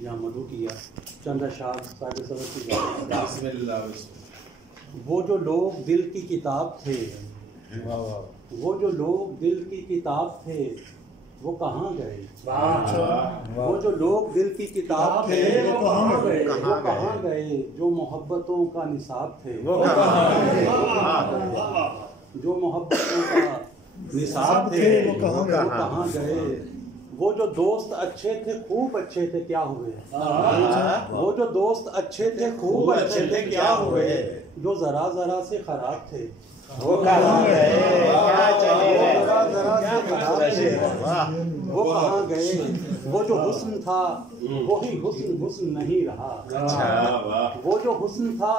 या मधु किया चंद अशार साहिब सदर की। वो जो लोग दिल की किताब थे, वो जो लोग दिल की किताब थे, वो कहाँ गए? वो जो लोग दिल की किताब थे, वो कहाँ गए? जो मोहब्बतों का निसाब थे, वो जो मोहब्बतों का निसाब थे, वो कहाँ गए? वो जो दोस्त अच्छे थे, खूब अच्छे थे, क्या हुए? वो जो दोस्त अच्छे थे, खूब अच्छे थे, क्या हुए? जो जरा जरा से खराब थे, वो कहाँ गए? वो कहाँ गए? वो जो हुस्न था, वही हुस्न नहीं रहा। वो जो हुस्न था,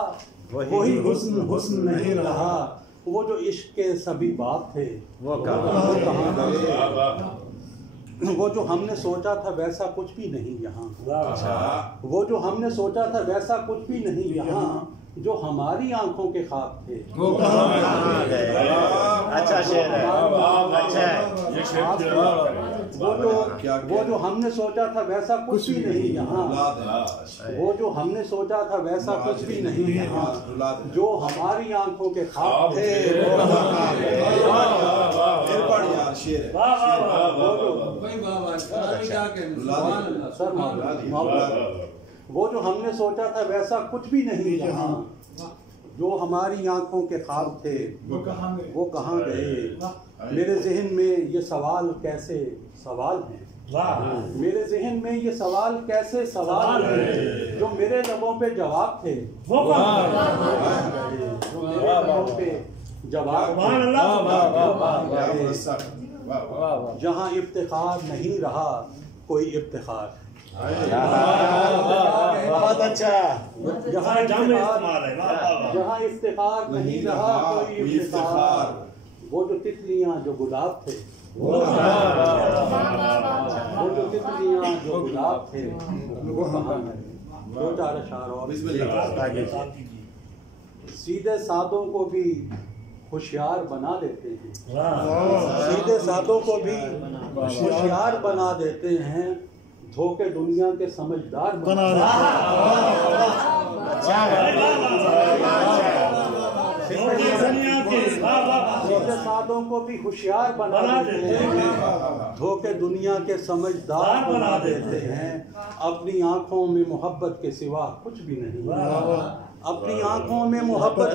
वही हुस्न नहीं रहा। वो जो इश्क के सभी बात थे, वो कहाँ गए? वो जो हमने सोचा था वैसा कुछ भी नहीं यहाँ। वो जो हमने सोचा था वैसा कुछ भी नहीं यहाँ। जो हमारी आंखों के ख्वाब थे, वो कहाँ गए? अच्छा शेर है, अच्छा है। वो जो हमने सोचा था वैसा कुछ भी नहीं यहाँ। वो जो हमने सोचा था वैसा कुछ भी नहीं यहाँ। जो हमारी आंखों के ख्वाब थे, वो कहाँ गए? वो जो हमने सोचा था वैसा कुछ भी नहीं यहाँ। जो हमारी आंखों के ख्वाब थे, वो कहाँ गए? मेरे जहन में ये सवाल कैसे सवाल हैं। मेरे जहन में ये सवाल कैसे सवाल हैं। जो मेरे लबों पे जवाब थे, वो जो मेरे लबों पे जवाब थे। जहाँ इफ्तिखार नहीं रहा कोई इफ्तिखार। बहुत अच्छा। जहाँ इफ्तिखार नहीं रहा कोई इफ्तिखार। वो जो तितलियाँ जो गुलाब थे, वो जो तितलियाँ जो गुलाब थे, वो कहाँ गए? दो चार अशार और। सीधे सादों को भी होशियार बना देते हैं। सीधे सादों को भी होशियार बना देते हैं। धोखे दुनिया के समझदार बना सीधे सादों को भी होशियार बना देते हैं। धोखे दुनिया के समझदार बना देते हैं। अपनी आंखों में मोहब्बत के सिवा कुछ भी नहीं। अपनी आंखों में मोहब्बत